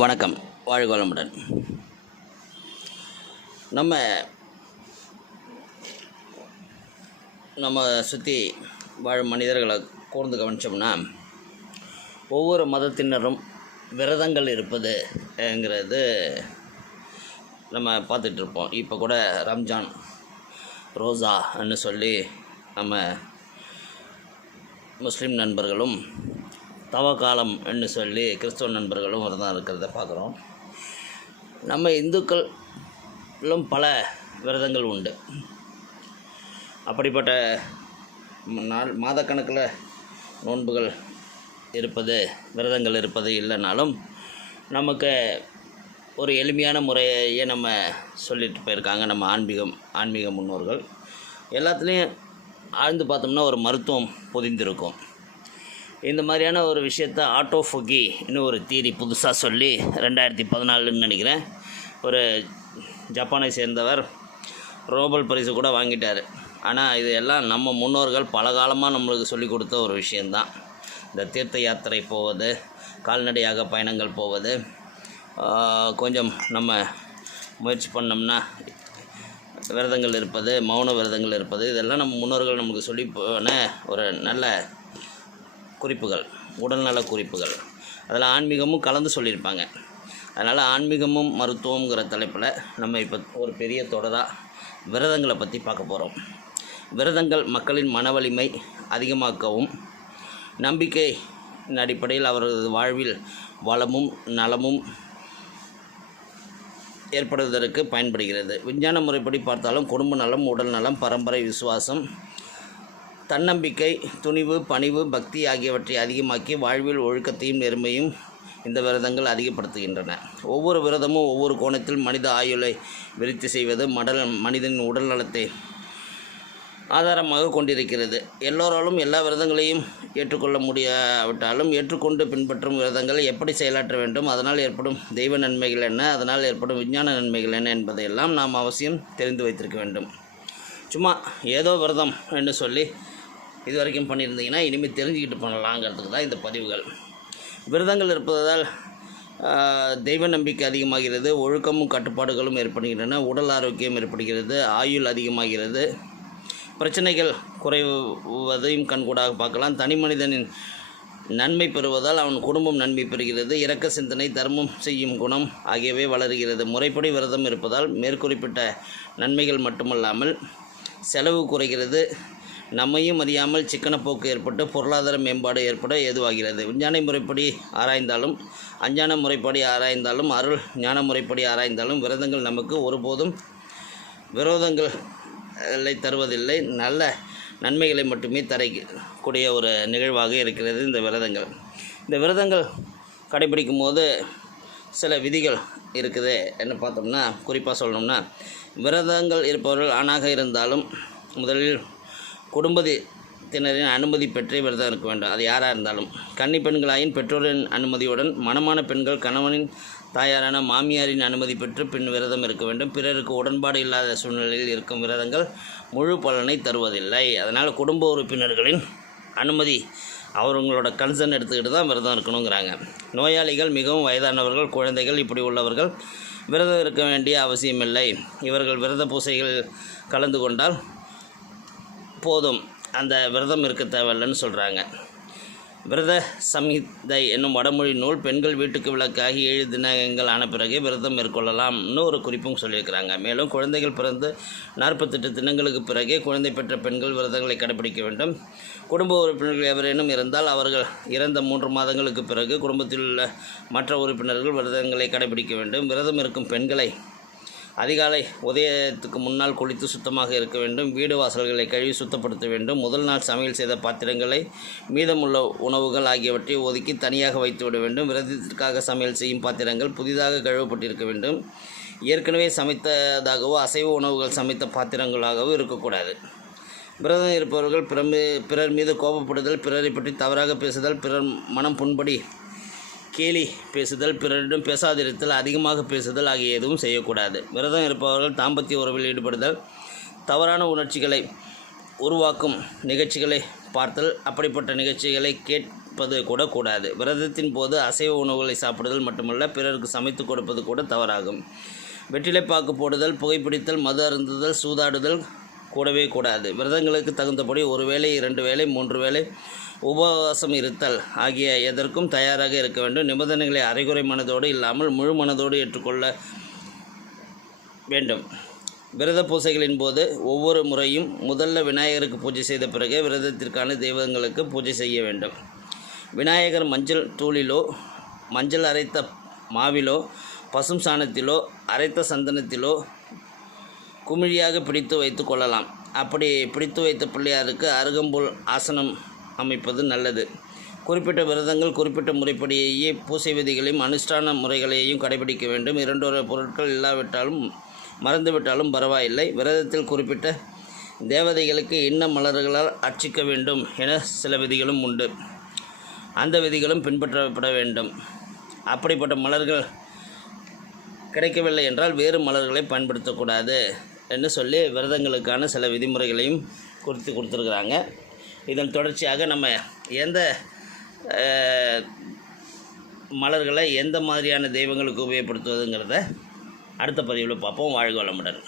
வணக்கம். வாழ்கோளமுடன் நம்ம நம்ம சுற்றி வாழும் மனிதர்களை கூர்ந்து கவனித்தோம்னா ஒவ்வொரு மதத்தினரும் விரதங்கள் இருப்பதுங்கிறது நம்ம பார்த்துட்ருப்போம். இப்போ கூட ரம்ஜான் ரோசான்னு சொல்லி நம்ம முஸ்லீம் நண்பர்களும் தவக்காலம் என்று சொல்லி கிறிஸ்தவ நண்பர்களும் விரதம் இருக்கிறத பார்க்குறோம். நம்ம இந்துக்களும் பல விரதங்கள் உண்டு. அப்படிப்பட்ட நாள் மாதக்கணக்கில் நோன்புகள் இருப்பது விரதங்கள் இருப்பது இல்லைனாலும் நமக்கு ஒரு எளிமையான முறையை நம்ம சொல்லிட்டு போயிருக்காங்க நம்ம ஆன்மீகம் ஆன்மீக முன்னோர்கள். எல்லாத்துலேயும் ஆழ்ந்து பார்த்தோம்னா ஒரு மருத்துவம் பொதிந்திருக்கும். இந்த மாதிரியான ஒரு விஷயத்த ஆட்டோஃபொகி இன்னும் ஒரு தீரி புதுசாக சொல்லி ரெண்டாயிரத்தி பதினாலுன்னு நினைக்கிறேன். ஒரு ஜப்பானை சேர்ந்தவர் ரோபல் பரிசு கூட வாங்கிட்டார். ஆனால் இது எல்லாம் நம்ம முன்னோர்கள் பல காலமாக நம்மளுக்கு சொல்லிக் கொடுத்த ஒரு விஷயந்தான் இந்த தீர்த்த யாத்திரை போவது கால்நடையாக பயணங்கள் போவது கொஞ்சம் நம்ம முயற்சி பண்ணோம்னா விரதங்கள் இருப்பது மௌன விரதங்கள் இருப்பது இதெல்லாம் நம்ம முன்னோர்கள் நமக்கு சொல்லி போன ஒரு நல்ல குறிப்புகள் உடல்நல குறிப்புகள். அதில் ஆன்மீகமும் கலந்து சொல்லியிருப்பாங்க. அதனால் ஆன்மீகமும் மருத்துவங்கிற தலைப்பில் நம்ம இப்போ ஒரு பெரிய தொடராக விரதங்களை பற்றி பார்க்க போகிறோம். விரதங்கள் மக்களின் மன வலிமை அதிகமாக்கவும் நம்பிக்கை அடிப்படையில் அவரது வாழ்வில் வளமும் நலமும் ஏற்படுவதற்கு பயன்படுகிறது. விஞ்ஞான முறைப்படி பார்த்தாலும் குடும்ப நலம் உடல் நலம் பரம்பரை விசுவாசம் தன்னம்பிக்கை துணிவு பணிவு பக்தி ஆகியவற்றை அதிகமாக்கி வாழ்வில் ஒழுக்கத்தையும் நேர்மையும் இந்த விரதங்கள் அதிகப்படுத்துகின்றன. ஒவ்வொரு விரதமும் ஒவ்வொரு கோணத்தில் மனித ஆயுளை விருத்தி செய்வது மடல் மனிதனின் உடல் நலத்தை ஆதாரமாக கொண்டிருக்கிறது. எல்லோராலும் எல்லா விரதங்களையும் ஏற்றுக்கொள்ள முடியாவிட்டாலும் ஏற்றுக்கொண்டு பின்பற்றும் விரதங்கள் எப்படி செயலாற்ற வேண்டும் அதனால் ஏற்படும் தெய்வ நன்மைகள் என்ன அதனால் ஏற்படும் விஞ்ஞான நன்மைகள் என்ன என்பதையெல்லாம் நாம் அவசியம் தெரிந்து வைத்திருக்க வேண்டும். சும்மா ஏதோ விரதம் என்று சொல்லி இது வரைக்கும் பண்ணியிருந்தீங்கன்னா இனிமேல் தெரிஞ்சுக்கிட்டு பண்ணலாங்கிறதுக்கு தான் இந்த பதிவுகள். விரதங்கள் இருப்பதால் தெய்வ நம்பிக்கை அதிகமாகிறது ஒழுக்கமும் கட்டுப்பாடுகளும் ஏற்படுகின்றன உடல் ஆரோக்கியம் ஏற்படுகிறது ஆயுள் அதிகமாகிறது பிரச்சனைகள் குறைவதையும் கண்கூடாக பார்க்கலாம். தனி மனிதனின் நன்மை பெறுவதால் அவன் குடும்பம் நன்மை பெறுகிறது இரக்க சிந்தனை தர்மம் செய்யும் குணம் ஆகியவை வளருகிறது. முறைப்படி விரதம் இருப்பதால் மேற்குறிப்பிட்ட நன்மைகள் மட்டுமல்லாமல் செலவு குறைகிறது. நம்மையும் அறியாமல் சிக்கனப்போக்கு ஏற்பட்டு பொருளாதார மேம்பாடு ஏற்பட ஏதுவாகிறது. விஞ்ஞான முறைப்படி ஆராய்ந்தாலும் அஞ்ஞான முறைப்படி ஆராய்ந்தாலும் அருள் ஞான முறைப்படி ஆராய்ந்தாலும் விரதங்கள் நமக்கு ஒருபோதும் விரோதங்களை தருவதில்லை. நல்ல நன்மைகளை மட்டுமே தரக்கூடிய ஒரு நிகழ்வாக இருக்கிறது இந்த விரதங்கள். இந்த விரதங்கள் கடைபிடிக்கும் போது சில விதிகள் இருக்குது என்ன பார்த்தோம்னா குறிப்பாக சொல்லணும்னா விரதங்கள் இருப்பவர்கள் ஆணாக இருந்தாலும் முதலில் குடும்பத்தினரின் அனுமதி பெற்றே விரதம் இருக்க வேண்டும். அது யாராக இருந்தாலும். கன்னி பெண்களாயின் பெற்றோரின் அனுமதியுடன் மணமான பெண்கள் கணவனின் தாயாரான மாமியாரின் அனுமதி பெற்று பின் விரதம் இருக்க வேண்டும். பிறருக்கு உடன்பாடு இல்லாத சூழ்நிலையில் இருக்கும் விரதங்கள் முழு பலனை தருவதில்லை. அதனால் குடும்ப உறுப்பினர்களின் அனுமதி அவங்களோட கன்சர்ன் எடுத்துக்கிட்டு தான் விரதம் இருக்கணுங்கிறாங்க. நோயாளிகள் மிகவும் வயதானவர்கள் குழந்தைகள் இப்படி உள்ளவர்கள் விரதம் இருக்க வேண்டிய அவசியமில்லை. இவர்கள் விரத பூசைகள் கலந்து கொண்டால் போதும். அந்த விரதம் இருக்க தேவையில்லைன்னு சொல்கிறாங்க விரத சம்ஹிதை என்னும் வடமொழி நூல் பெண்கள் வீட்டுக்கு விளக்காகி ஏழு தினங்கள் ஆன பிறகே விரதம் மேற்கொள்ளலாம்னு ஒரு குறிப்பும் சொல்லியிருக்கிறாங்க. மேலும் குழந்தைகள் பிறந்து நாற்பத்தெட்டு தினங்களுக்கு பிறகே குழந்தை பெற்ற பெண்கள் விரதங்களை கடைபிடிக்க வேண்டும். குடும்ப உறுப்பினர்கள் எவரேனும் இருந்தால் அவர்கள் இறந்த மூன்று மாதங்களுக்கு பிறகு குடும்பத்தில் உள்ள மற்ற உறுப்பினர்கள் விரதங்களை கடைபிடிக்க வேண்டும். விரதம் இருக்கும் பெண்களை அதிகாலை உதயத்துக்கு முன்னால் குளித்து சுத்தமாக இருக்க வேண்டும். வீடு வாசல்களை கழுவி சுத்தப்படுத்த வேண்டும். முதல் நாள் சமையல் செய்த பாத்திரங்களை மீதமுள்ள உணவுகள் ஆகியவற்றை ஒதுக்கி தனியாக வைத்துவிட வேண்டும். விரதத்திற்காக சமையல் செய்யும் பாத்திரங்கள் புதிதாக கழுவப்பட்டிருக்க வேண்டும். ஏற்கனவே சமைத்ததாகவோ அசைவ உணவுகள் சமைத்த பாத்திரங்களாகவோ இருக்கக்கூடாது. விரதம் இருப்பவர்கள் பிற பிறர் மீது கோபப்படுதல் பிறரை பற்றி தவறாக பேசுதல் பிறர் மனம் புண்படி கேலி பேசுதல் பிறரிடம் பேசாதிருத்தல் அதிகமாக பேசுதல் ஆகிய எதுவும் செய்யக்கூடாது. விரதம் இருப்பவர்கள் தாம்பத்திய உறவில் ஈடுபடுதல் தவறான உணர்ச்சிகளை உருவாக்கும் நிகழ்ச்சிகளை பார்த்தல் அப்படிப்பட்ட நிகழ்ச்சிகளை கேட்பது கூட கூடாது. விரதத்தின் போது அசைவ உணவுகளை சாப்பிடுதல் மட்டுமல்ல பிறருக்கு சமைத்து கொடுப்பது கூட தவறாகும். வெற்றிலை பாக்கு போடுதல் புகைப்பிடித்தல் மது அருந்துதல் சூதாடுதல் கூடவே கூடாது. விரதங்களுக்கு தகுந்தபடி ஒரு வேளை இரண்டு வேளை மூன்று வேளை உபவாசம் இருத்தல் ஆகிய எதற்கும் தயாராக இருக்க வேண்டும். நிபந்தனைகளை அரைகுறை மனதோடு இல்லாமல் முழு மனதோடு ஏற்றுக்கொள்ள வேண்டும். விரத பூசைகளின் போது ஒவ்வொரு முறையும் முதல்ல விநாயகருக்கு பூஜை செய்த பிறகு விரதத்திற்கான தெய்வங்களுக்கு பூஜை செய்ய வேண்டும். விநாயகர் மஞ்சள் தூளிலோ மஞ்சள் அரைத்த மாவிலோ பசும் சாணத்திலோ அரைத்த சந்தனத்திலோ குமிழியாக பிடித்து வைத்து கொள்ளலாம். அப்படி பிடித்து வைத்த பிள்ளையாருக்கு அருகம்புல் ஆசனம் அமைப்பது நல்லது. குறிப்பிட்ட விரதங்கள் குறிப்பிட்ட முறைப்படியே பூசை விதிகளையும் அனுஷ்டான முறைகளையும் கடைபிடிக்க வேண்டும். இரண்டொரு பொருட்கள் இல்லாவிட்டாலும் மறந்துவிட்டாலும் பரவாயில்லை. விரதத்தில் குறிப்பிட்ட தேவதைகளுக்கு இன்ன மலர்களால் அர்ச்சிக்க வேண்டும் என சில விதிகளும் உண்டு. அந்த விதிகளும் பின்பற்றப்பட வேண்டும். அப்படிப்பட்ட மலர்கள் கிடைக்கவில்லை என்றால் வேறு மலர்களை பயன்படுத்தக்கூடாது. என்று சொல்லி விரதங்களுக்கான சில விதிமுறைகளையும் குறித்து கொடுத்துருக்குறாங்க. இதன் தொடர்ச்சியாக நம்ம எந்த மலர்களை எந்த மாதிரியான தெய்வங்களுக்கு உபயோகப்படுத்துவதுங்கிறத அடுத்த பதிவில் பார்ப்போம். வாழ்க வளமுடன்.